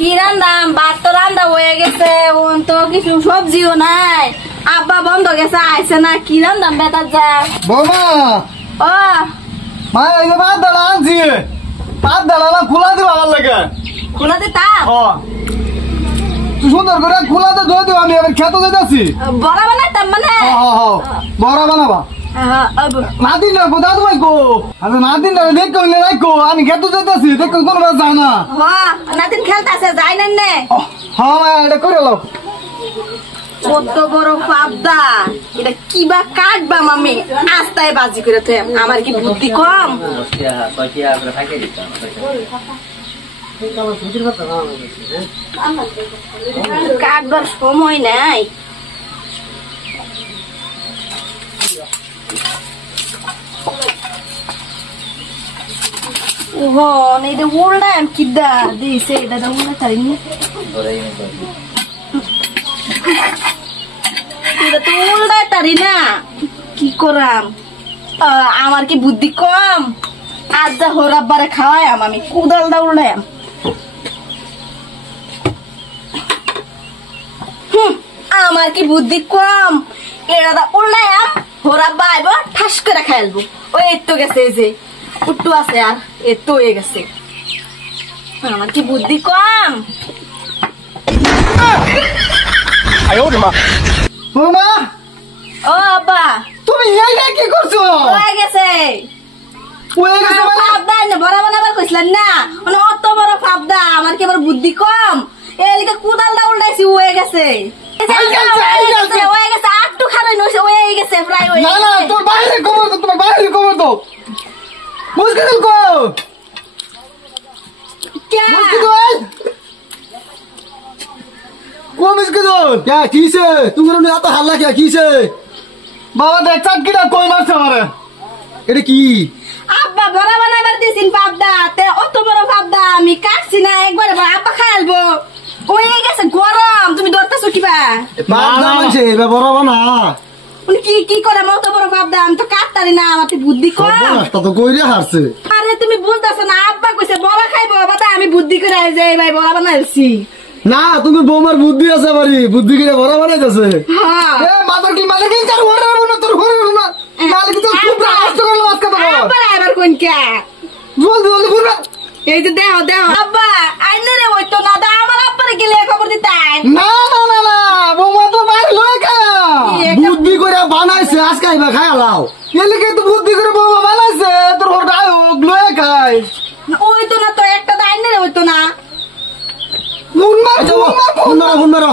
কি রান্দাম ভাত তো রান্দা হয়ে গেছে তো কিছু সবজিও নাই আব্বা বন্ধ গেছে আইছে না কি রান্দাম বেটার যা বৌমা ও মা এই যে ভাত ডালা আনছি ভাত ডালা খোলা দিবা আমার লাগে খোলা দিতাম তুই সুন্দর করে খোলাতে ধুয়ে দিও আমি এবার খেতে যেতেছি বড়া বানাইতাম মানে বড়া বানাবা নাদিন না কোথা তুমি কো আচ্ছা নাদিন না দেখো রাখো আমি খেতে যেতেছি দেখো কোন বাস যায় না নাতিন খেলতেছে যাই না নে হ্যাঁ মা এটা করে লো কত বড় পাবদা এটা কিবা কাটবা মামি আস্তায় বাজি করে তো আমার কি বুদ্ধি কম কাটবার সময় নাই ওহো এটা উল্টাম কিদা দিছে এটা উল্টা তারিনি এটা তো উল্টাই তারি না কি করাম আমার কি বুদ্ধি কম আজ যা হরাব্বারে খাওয়াইম আমি কুদালটা উল্টাইম আমার কি বুদ্ধি কম এটা উল্টাইম হরাব্বা আইব ঠাস করে খাইলবো ওই তো গেছে এই যে উট্টু আছে আর এতো হয়ে গেছে আমার কি বুদ্ধি কম বৌমা ও আব্বা তুমি এই কি করছো হয়ে গেছে ফাবদা না বড় বানাবার কইছিলেন না মানে অত বড় ফাবদা আমার কি আবার বুদ্ধি কম এলিকে কুদালটা উল্টাইছি হয়ে গেছে হয়ে গেছে আটটু খারাই নইছে হয়ে গেছে প্রায় হয়ে না না তোর বাইরে কবর তো তোমার বাইরে কবর তো মুশকিল কো क्या मुश्किल क्या किसे तुमने आता हल्ला क्या किसे बाबा देख चाटकीटा कोई मारছে আমারে এটা কি আব্বা বড় বানাবার দিছিন পাবদা তে অত বড় পাবদা আমি কাটছি না একবার আব্বা খাইলবো হয়ে গেছে গরম তুমি ধরতেছো কিবা পাবদা মানছে এবা বড় বানা কি কি করে মত বড় পাবদা আমি তো কাটতারি না আমার বুদ্ধি কম রাস্তা তো কইরে হারছে আরে তুমি বুঝতাছো না আব্বা কইছে বড় খাইবো বাবা আমি বুদ্ধি করে যাই ভাই বড় বানাইছি না তুমি বৌমার বুদ্ধি আছে বাড়ি বুদ্ধি করে বড় বানাইতেছে হ্যাঁ এ মাদার কি মালিক চার ওরে না তোর ঘরে না মালিক তো খুব রাস্ত করে মাছ কাটা আব্বা এবার কোন কে জলদি জলদি ঘুরবা এই যে দেও দেও আব্বা আইনে রে হইতো না দা আমার আব্বারে গেলে খবর দিতাই না না না না বৌমা তো বাইরে লয়ে খায় বুদ্ধি করে বানাইছে আজকে আইবা খায় লাও এলিকে তো বুদ্ধি করে বৌমা বানাইছে তোর ওটা লয়ে খায় হইতো না তো একটা আইনে রে হইতো না মুন্না মুন্না